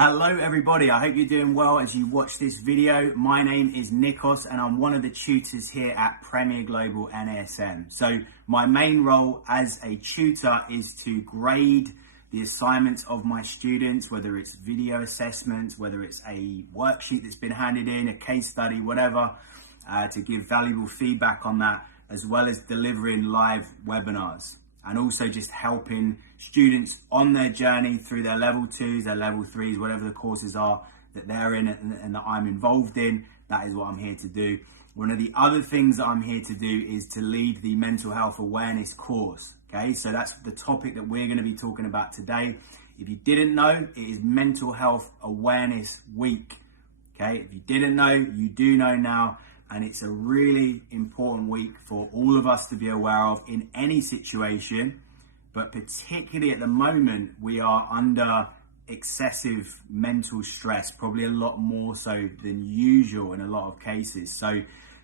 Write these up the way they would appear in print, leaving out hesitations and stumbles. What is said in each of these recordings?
Hello everybody, I hope you're doing well as you watch this video. My name is Nikos and I'm one of the tutors here at Global NASM. So my main role as a tutor is to grade the assignments of my students, whether it's video assessments, whether it's a worksheet that's been handed in, a case study, whatever, to give valuable feedback on that, as well as delivering live webinars. And also just helping students on their journey through their level 2s, their level 3s, whatever the courses are that they're in and that I'm involved in. That is what I'm here to do. One of the other things that I'm here to do is to lead the mental health awareness course. Okay, so that's the topic that we're going to be talking about today. If you didn't know, it is Mental Health Awareness Week. Okay, if you didn't know, you do know now. And it's a really important week for all of us to be aware of in any situation, but particularly at the moment, we are under excessive mental stress, probably a lot more so than usual in a lot of cases. So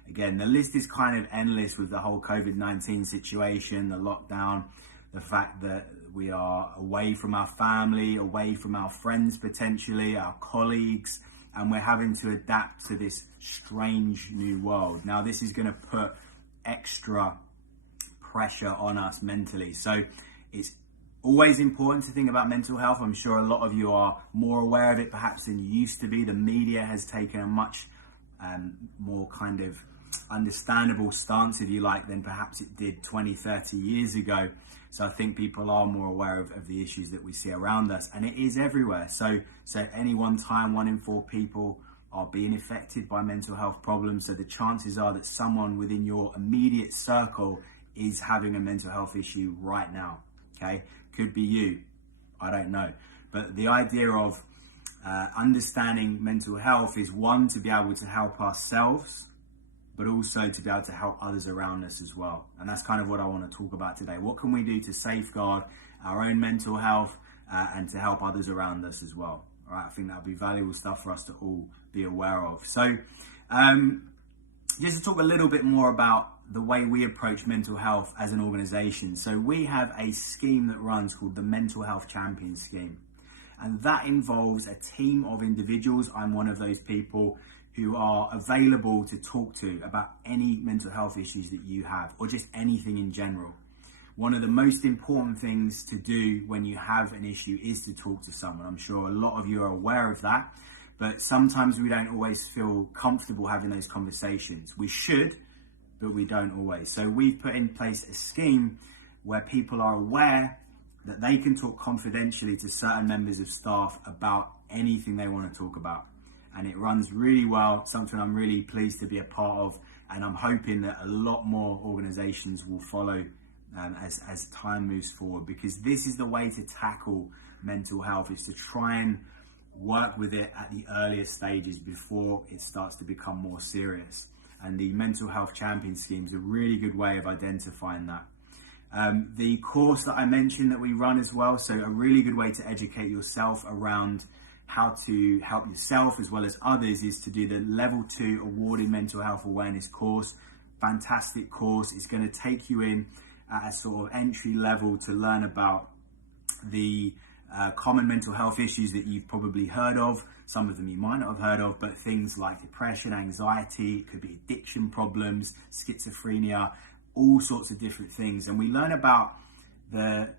again, the list is kind of endless with the whole COVID-19 situation, the lockdown, the fact that we are away from our family, away from our friends potentially, our colleagues, and we're having to adapt to this strange new world. Now, this is going to put extra pressure on us mentally. So it's always important to think about mental health. I'm sure a lot of you are more aware of it perhaps than you used to be. The media has taken a much more kind of understandable stance, if you like, than perhaps it did 20, 30 years ago. So I think people are more aware of the issues that we see around us, and it is everywhere. So at any one time, 1 in 4 people are being affected by mental health problems. So the chances are that someone within your immediate circle is having a mental health issue right now. Okay, could be you, I don't know. But the idea of understanding mental health is, one, to be able to help ourselves, but also to be able to help others around us as well. And that's kind of what I want to talk about today. What can we do to safeguard our own mental health and to help others around us as well? All right, I think that'll be valuable stuff for us to all be aware of. So just to talk a little bit more about the way we approach mental health as an organization. So we have a scheme that runs called the Mental Health Champions Scheme. And that involves a team of individuals. I'm one of those people who are available to talk to about any mental health issues that you have, or just anything in general. One of the most important things to do when you have an issue is to talk to someone. I'm sure a lot of you are aware of that, but sometimes we don't always feel comfortable having those conversations. We should, but we don't always. So we've put in place a scheme where people are aware that they can talk confidentially to certain members of staff about anything they want to talk about. And it runs really well, something I'm really pleased to be a part of, and I'm hoping that a lot more organizations will follow as time moves forward, because this is the way to tackle mental health, is to try and work with it at the earlier stages before it starts to become more serious. And the Mental Health Champion Scheme is a really good way of identifying that. The course that I mentioned that we run as well, so a really good way to educate yourself around how to help yourself as well as others, is to do the level 2 awarded mental health awareness course. Fantastic course. It's going to take you in at a sort of entry level to learn about the common mental health issues that you've probably heard of. Some of them you might not have heard of, but things like depression, anxiety, it could be addiction problems, schizophrenia, all sorts of different things. And we learn about the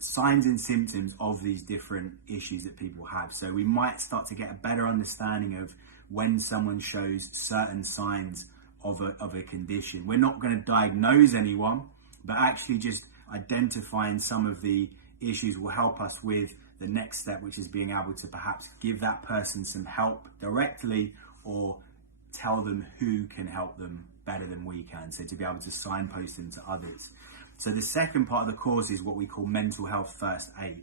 signs and symptoms of these different issues that people have. So we might start to get a better understanding of when someone shows certain signs of a condition. We're not going to diagnose anyone, but actually just identifying some of the issues will help us with the next step, which is being able to perhaps give that person some help directly, or tell them who can help them better than we can. So to be able to signpost them to others. So the second part of the course is what we call mental health first aid.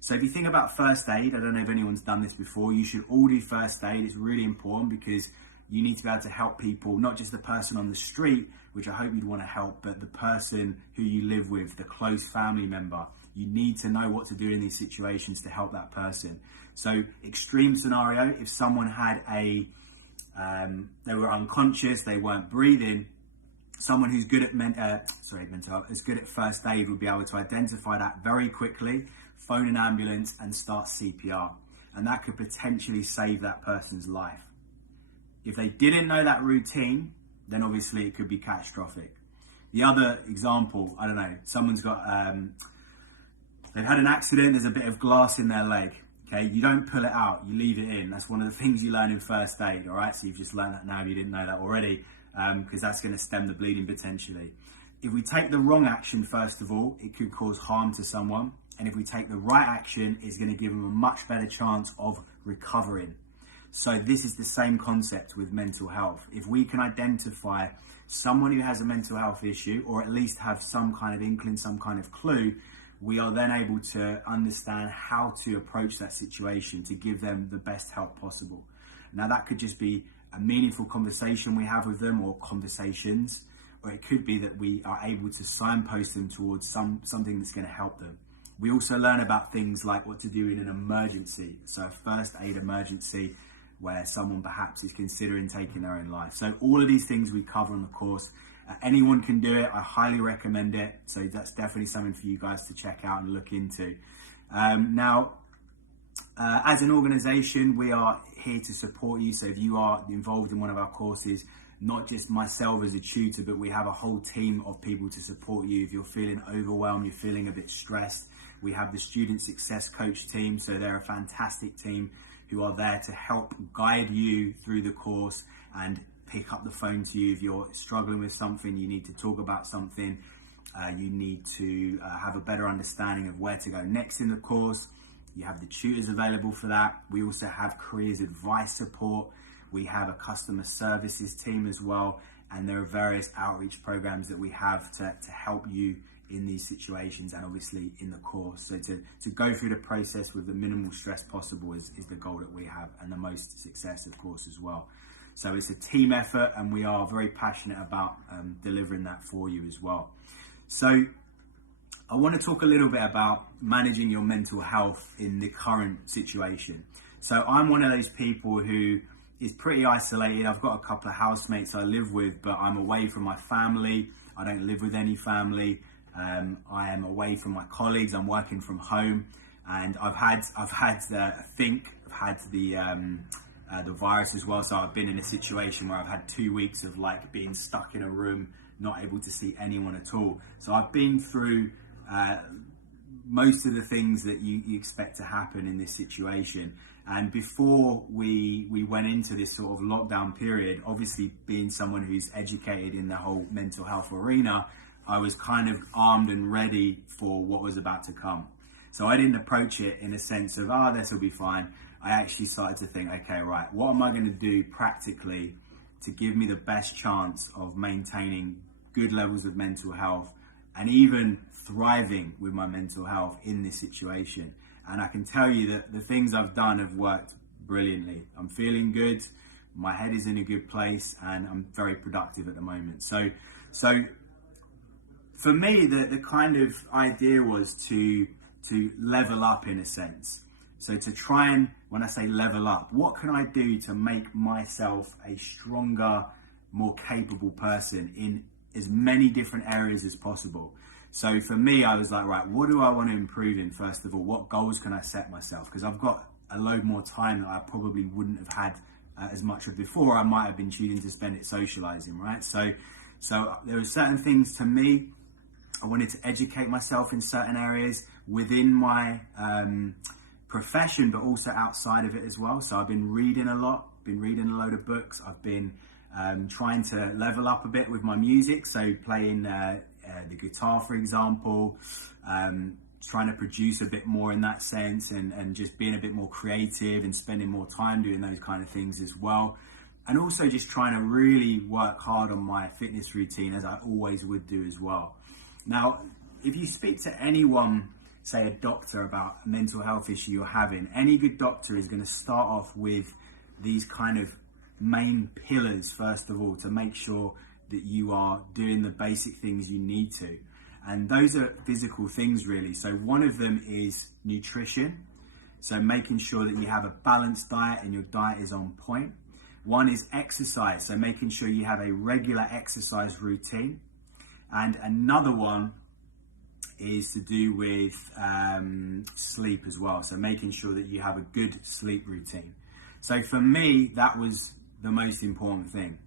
So if you think about first aid, I don't know if anyone's done this before, you should all do first aid. It's really important because you need to be able to help people, not just the person on the street, which I hope you'd want to help, but the person who you live with, the close family member. You need to know what to do in these situations to help that person. So extreme scenario, if someone had they were unconscious, they weren't breathing, someone who's good at mental health, is good at first aid, would be able to identify that very quickly, phone an ambulance and start CPR. and that could potentially save that person's life. If they didn't know that routine, then obviously it could be catastrophic. The other example, I don't know, someone's got, they've had an accident, there's a bit of glass in their leg. Okay, you don't pull it out, you leave it in. That's one of the things you learn in first aid, all right? So you've just learned that now if you didn't know that already, because that's going to stem the bleeding potentially. If we take the wrong action, first of all, it could cause harm to someone. And if we take the right action, it's going to give them a much better chance of recovering. So this is the same concept with mental health. If we can identify someone who has a mental health issue, or at least have some kind of inkling, some kind of clue, we are then able to understand how to approach that situation to give them the best help possible. Now that could just be a meaningful conversation we have with them, or conversations, or it could be that we are able to signpost them towards something that's going to help them. We also learn about things like what to do in an emergency, so a first aid emergency where someone perhaps is considering taking their own life. So all of these things we cover on the course. Anyone can do it. I highly recommend it. So that's definitely something for you guys to check out and look into. As an organization, we are here to support you. So if you are involved in one of our courses, not just myself as a tutor, but we have a whole team of people to support you. If you're feeling overwhelmed, you're feeling a bit stressed, we have the Student Success Coach team. So they're a fantastic team who are there to help guide you through the course and pick up the phone to you if you're struggling with something, you need to talk about something, you need to have a better understanding of where to go next in the course. You have the tutors available for that. We also have careers advice support. We have a customer services team as well, and there are various outreach programs that we have to help you in these situations, and obviously in the course. So to go through the process with the minimal stress possible is the goal that we have, and the most success, of course, as well. So it's a team effort, and we are very passionate about delivering that for you as well. So I want to talk a little bit about managing your mental health in the current situation. So I'm one of those people who is pretty isolated. I've got a couple of housemates I live with, but I'm away from my family. I don't live with any family. I am away from my colleagues. I'm working from home, and I've had the virus as well. So I've been in a situation where I've had 2 weeks of like being stuck in a room, not able to see anyone at all. So I've been through most of the things that you expect to happen in this situation. And before we went into this sort of lockdown period, obviously being someone who's educated in the whole mental health arena, I was kind of armed and ready for what was about to come. So I didn't approach it in a sense of, this will be fine. I actually started to think, okay, right, what am I going to do practically to give me the best chance of maintaining good levels of mental health and even thriving with my mental health in this situation? And I can tell you that the things I've done have worked brilliantly. I'm feeling good, my head is in a good place, and I'm very productive at the moment. So for me, the kind of idea was to level up in a sense. So to try and, when I say level up, what can I do to make myself a stronger, more capable person in as many different areas as possible? So for me, I was like, right, what do I want to improve in, first of all? What goals can I set myself? Because I've got a load more time that I probably wouldn't have had as much of before. I might have been choosing to spend it socializing, right? So there were certain things to me. I wanted to educate myself in certain areas within my profession, but also outside of it as well. So I've been reading a lot, been reading a load of books. I've been trying to level up a bit with my music. So playing the guitar, for example, trying to produce a bit more in that sense, and just being a bit more creative and spending more time doing those kind of things as well. And also just trying to really work hard on my fitness routine, as I always would do as well. Now, if you speak to anyone, say a doctor, about a mental health issue you're having, any good doctor is going to start off with these kind of main pillars, first of all, to make sure that you are doing the basic things you need to. And those are physical things, really. So one of them is nutrition. So making sure that you have a balanced diet and your diet is on point. One is exercise. So making sure you have a regular exercise routine. And another one is to do with sleep as well. So making sure that you have a good sleep routine. So for me, that was the most important thing.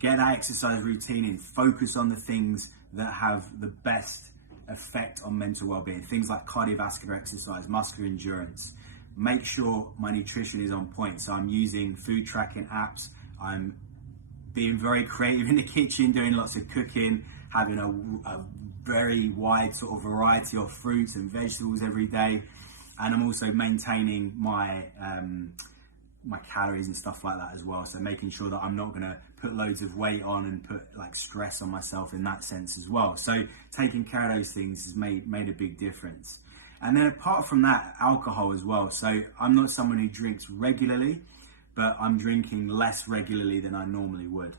Get that exercise routine in, focus on the things that have the best effect on mental well-being. Things like cardiovascular exercise, muscular endurance. Make sure my nutrition is on point. So I'm using food tracking apps. I'm being very creative in the kitchen, doing lots of cooking, having a very wide sort of variety of fruits and vegetables every day. And I'm also maintaining my my calories and stuff like that as well. So making sure that I'm not going to put loads of weight on and put like stress on myself in that sense as well. So taking care of those things has made a big difference. And then apart from that, alcohol as well. So I'm not someone who drinks regularly, but I'm drinking less regularly than I normally would.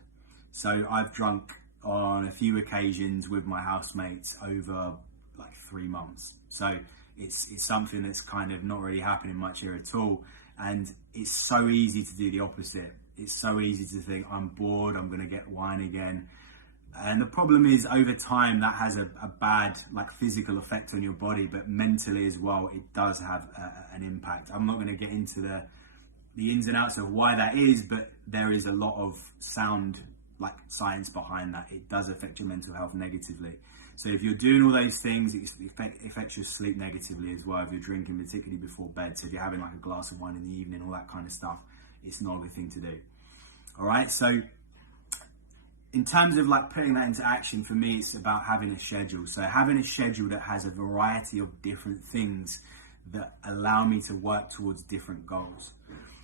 So I've drunk on a few occasions with my housemates over like 3 months. So it's something that's kind of not really happening much here at all. And it's so easy to do the opposite. It's so easy to think, I'm bored, I'm going to get wine again. And the problem is, over time, that has a bad like physical effect on your body, but mentally as well, it does have an impact. I'm not going to get into the ins and outs of why that is, but there is a lot of sound like science behind that. It does affect your mental health negatively. So if you're doing all those things, it affects your sleep negatively as well. If you're drinking, particularly before bed, so if you're having like a glass of wine in the evening, all that kind of stuff, it's not a good thing to do. All right, so in terms of like putting that into action, for me, it's about having a schedule. So having a schedule that has a variety of different things that allow me to work towards different goals.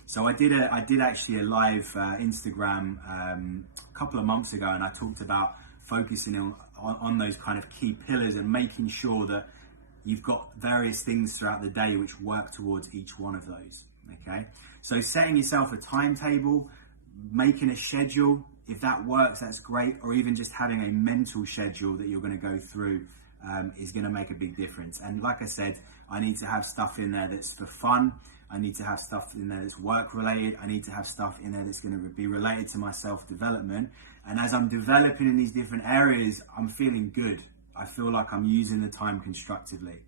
So I did actually a live Instagram a couple of months ago, and I talked about focusing on those kind of key pillars and making sure that you've got various things throughout the day which work towards each one of those. Okay, so setting yourself a timetable, making a schedule, if that works, that's great. Or even just having a mental schedule that you're going to go through is going to make a big difference. And like I said, I need to have stuff in there that's for fun. I need to have stuff in there that's work related. I need to have stuff in there that's going to be related to my self-development. And as I'm developing in these different areas, I'm feeling good. I feel like I'm using the time constructively.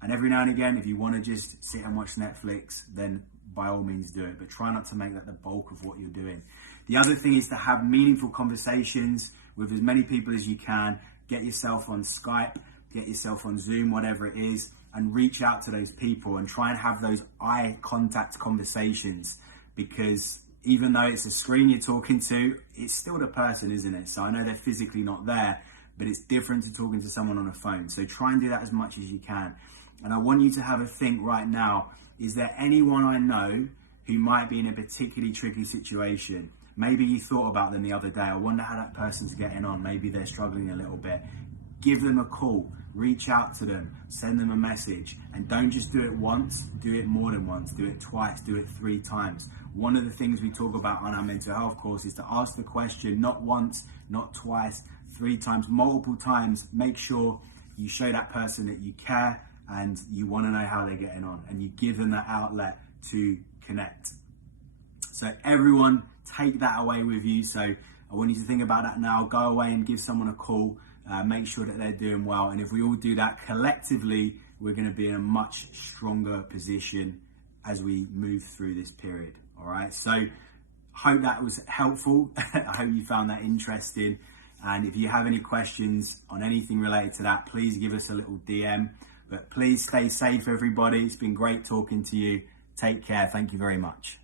And every now and again, if you want to just sit and watch Netflix, then by all means do it. But try not to make that the bulk of what you're doing. The other thing is to have meaningful conversations with as many people as you can. Get yourself on Skype, get yourself on Zoom, whatever it is, and reach out to those people and try and have those eye contact conversations, because even though it's a screen you're talking to, it's still the person, isn't it? So I know they're physically not there, but it's different to talking to someone on a phone. So try and do that as much as you can. And I want you to have a think right now, is there anyone I know who might be in a particularly tricky situation? Maybe you thought about them the other day. I wonder how that person's getting on. Maybe they're struggling a little bit. Give them a call, reach out to them, send them a message, and don't just do it once, do it more than once, do it twice, do it 3 times. One of the things we talk about on our mental health course is to ask the question, not once, not twice, 3 times, multiple times. Make sure you show that person that you care and you want to know how they're getting on, and you give them that outlet to connect. So everyone, take that away with you. So I want you to think about that now. Go away and give someone a call. Make sure that they're doing well. And if we all do that collectively, we're going to be in a much stronger position as we move through this period. All right. So hope that was helpful. I hope you found that interesting. And if you have any questions on anything related to that, please give us a little DM. But please stay safe, everybody. It's been great talking to you. Take care. Thank you very much.